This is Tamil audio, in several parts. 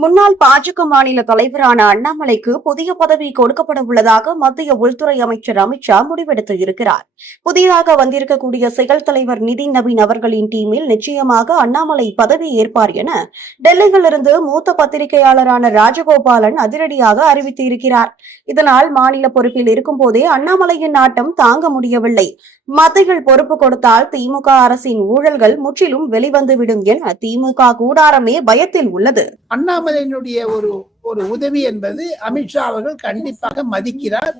முன்னாள் பாஜக மாநில தலைவரான அண்ணாமலைக்கு புதிய பதவி கொடுக்கப்பட உள்ளதாக மத்திய உள்துறை அமைச்சர் அமித்ஷா முடிவெடுத்து இருக்கிறார். புதிதாக வந்திருக்கக்கூடிய செயல் தலைவர் நிதின் நவீன் அவர்களின் டீமில் நிச்சயமாக அண்ணாமலை பதவி ஏற்பார் என டெல்லியிலிருந்து மூத்த பத்திரிகையாளரான ராஜகோபாலன் அதிரடியாக அறிவித்திருக்கிறார். இதனால் மாநில பொறுப்பில் இருக்கும்போதே அண்ணாமலையின் நாட்டம் தாங்க முடியவில்லை. மத்தியில் பொறுப்பு கொடுத்தால் திமுக அரசின் ஊழல்கள் முற்றிலும் வெளிவந்துவிடும் என திமுக கூடாரமே பயத்தில் உள்ளது. அண்ணாமலையினுடைய ஒரு உதவி என்பது அமித்ஷா அவர்கள் கண்டிப்பாக மதிக்கிறார்.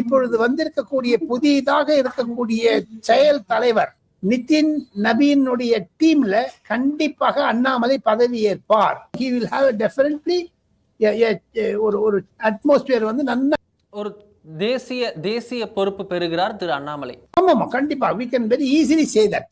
இப்பொழுது வந்திருக்கக்கூடிய புதிதாக இருக்கக்கூடிய செயல் தலைவர் நிதின் நவீனுடைய டீம்ல கண்டிப்பாக அண்ணாமலை பதவி ஏற்பார். He will have definitely ஒரு அட்மாஸ்பியர் வந்து நல்ல ஒரு தேசிய பொறுப்பு பெறுகிறார் திரு அண்ணாமலை. ஆமாமா, கண்டிப்பா we can very easily say that.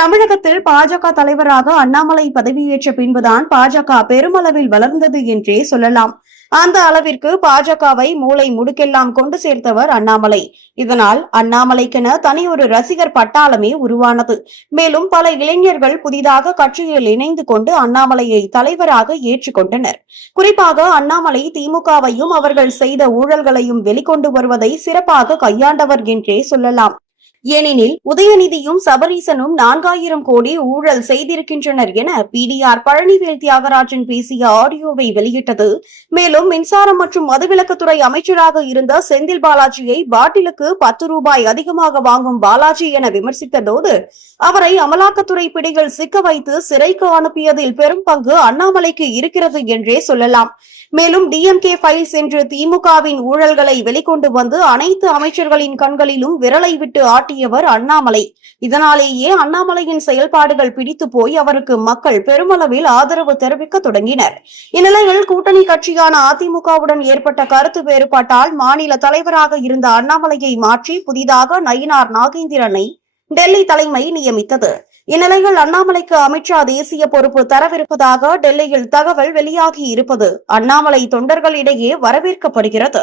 தமிழகத்தில் பாஜக தலைவராக அண்ணாமலை பதவியேற்ற பின்புதான் பாஜக பெருமளவில் வளர்ந்தது என்றே சொல்லலாம். அந்த அளவிற்கு பாஜகவை மூளை முடுக்கெல்லாம் கொண்டு சேர்த்தவர் அண்ணாமலை. இதனால் அண்ணாமலைக்கென தனியொரு ரசிகர் பட்டாளமே உருவானது. மேலும் பல இளைஞர்கள் புதிதாக கட்சியில் இணைந்து கொண்டு அண்ணாமலையை தலைவராக ஏற்றுக்கொண்டனர். குறிப்பாக அண்ணாமலை திமுகவையும் அவர்கள் செய்த ஊழல்களையும் வெளிக்கொண்டு வருவதை சிறப்பாக கையாண்டவர் என்றே சொல்லலாம். ஏனெனில் உதயநிதியும் சபரீசனும் 4000 கோடி ஊழல் செய்திருக்கின்றனர் என பிடிஆர் பழனிவேல் தியாகராஜன் பேசிய ஆடியோவை வெளியிட்டது. மேலும் மின்சாரம் மற்றும் மதுவிலக்குத்துறை அமைச்சராக இருந்த செந்தில் பாலாஜியை பாட்டிலுக்கு 10 ரூபாய் அதிகமாக வாங்கும் பாலாஜி என விமர்சித்ததோடு அவரை அமலாக்கத்துறை பிடிகள் சிக்க வைத்து சிறைக்கு அனுப்பியதில் பெரும் பங்கு அண்ணாமலைக்கு இருக்கிறது என்றே சொல்லலாம். மேலும் டிஎம்கே ஃபைல்ஸ் என்று திமுகவின் ஊழல்களை வெளிக்கொண்டு வந்து அனைத்து அமைச்சர்களின் கண்களிலும் விரலை விட்டு ஆட்டியவர் அண்ணாமலை. இதனாலேயே அண்ணாமலையின் செயல்பாடுகள் பிடித்து போய் அவருக்கு மக்கள் பெருமளவில் ஆதரவு தெரிவிக்க தொடங்கினர். இந்நிலையில் கூட்டணி கட்சியான அதிமுகவுடன் ஏற்பட்ட கருத்து வேறுபாட்டால் மாநில தலைவராக இருந்த அண்ணாமலையை மாற்றி புதிதாக நயினார் நாகேந்திரனை டெல்லி தலைமை நியமித்தது. இந்நிலையில் அண்ணாமலைக்கு அமித்ஷா தேசிய பொறுப்பு தரவிருப்பதாக டெல்லியில் தகவல் வெளியாகி இருப்பது அண்ணாமலை தொண்டர்களிடையே வரவேற்கப்படுகிறது.